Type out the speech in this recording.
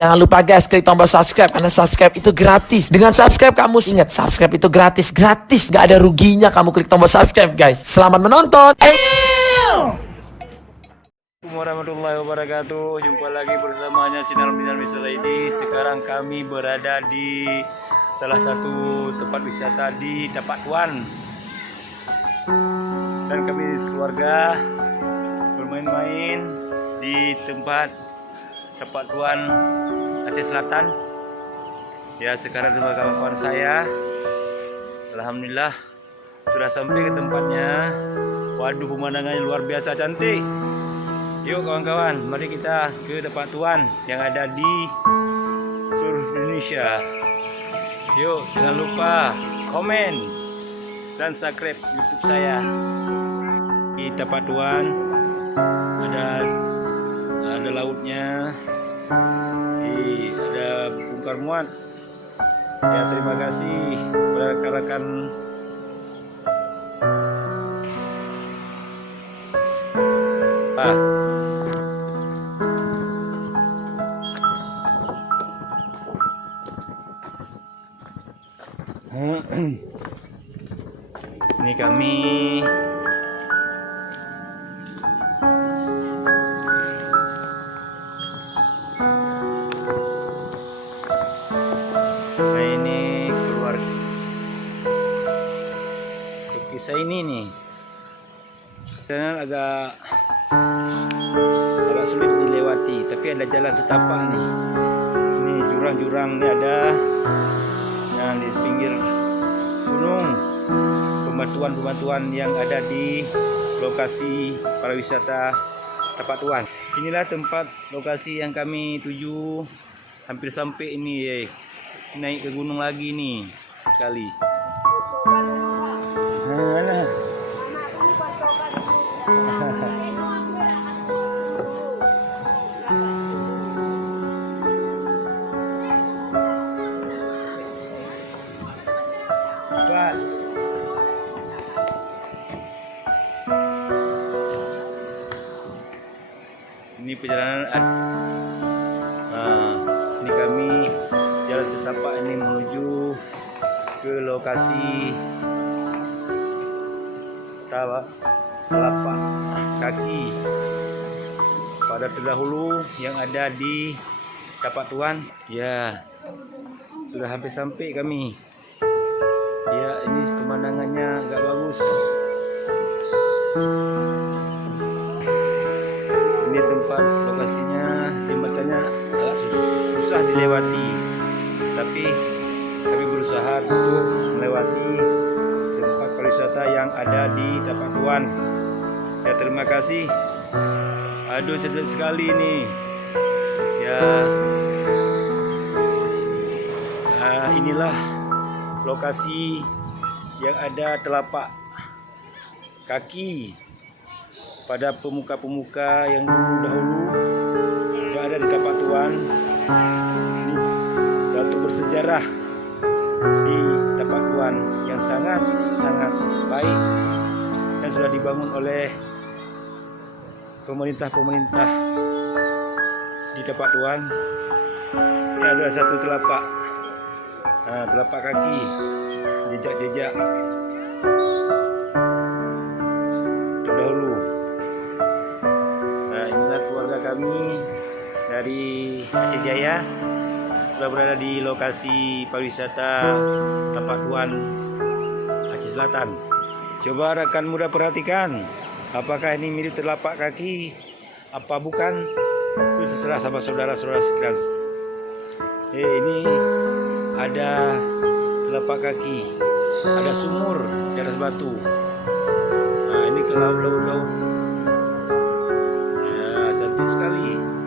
Jangan lupa guys, klik tombol subscribe karena subscribe itu gratis. Dengan subscribe kamu ingat, subscribe itu gratis, gak ada ruginya kamu klik tombol subscribe guys. Selamat menonton. Assalamualaikum warahmatullahi wabarakatuh. Jumpa lagi bersamanya channel Mr. ID. Sekarang kami berada di salah satu tempat wisata di Tapak Tuan. Dan kami sekeluarga bermain-main di tempat Tapak Tuan Aceh Selatan. Ya, sekarang sama kawan-kawan saya, alhamdulillah sudah sampai ke tempatnya. Waduh, pemandangannya luar biasa cantik. Yuk kawan-kawan, mari kita ke Tapak Tuan yang ada di seluruh Indonesia. Yuk, jangan lupa komen dan subscribe YouTube saya. Di Tapak Tuan ada lautnya, ada bongkar muat. Ya, terima kasih rekan-rekan ini kami kisah ini nih, jalan agak sulit dilewati, tapi ada jalan setapak nih. Ini jurang-jurang nih ada, nah di pinggir gunung, pembatuan-pembatuan yang ada di lokasi pariwisata Tapak Tuan. Inilah tempat lokasi yang kami tuju. Hampir sampai ini, naik ke gunung lagi nih kali. Mana? Cepat. Ini perjalanan. Ini kami jalan setapak ini menuju ke lokasi telapak kaki pada terdahulu yang ada di Tapak Tuan. Ya, sudah hampir sampai kami. Ya, ini pemandangannya agak bagus. Ini tempat lokasinya, jembatannya agak susah dilewati, tapi kami berusaha untuk melewati tempat pariwisata yang ada di Tapak Tuan. Ya, terima kasih. Aduh, sedih sekali nih. Ya, inilah lokasi yang ada telapak kaki pada pemuka-pemuka yang dahulu yang ada di Tapak Tuan. Ini batu bersejarah di Tapak Tuan yang sangat baik dan sudah dibangun oleh pemerintah di Tapak Tuan. Ini ada satu telapak, telapak kaki, jejak-jejak terdahulu. Nah, inilah keluarga kami dari Aceh Jaya sudah berada di lokasi pariwisata Tapak Tuan Aceh Selatan. Coba rekan muda perhatikan, apakah ini mirip telapak kaki apa bukan? Itu terserah sama saudara-saudara sekalian. Ini ada telapak kaki, ada sumur di atas batu. Nah, ini ke laut. Ya, cantik sekali.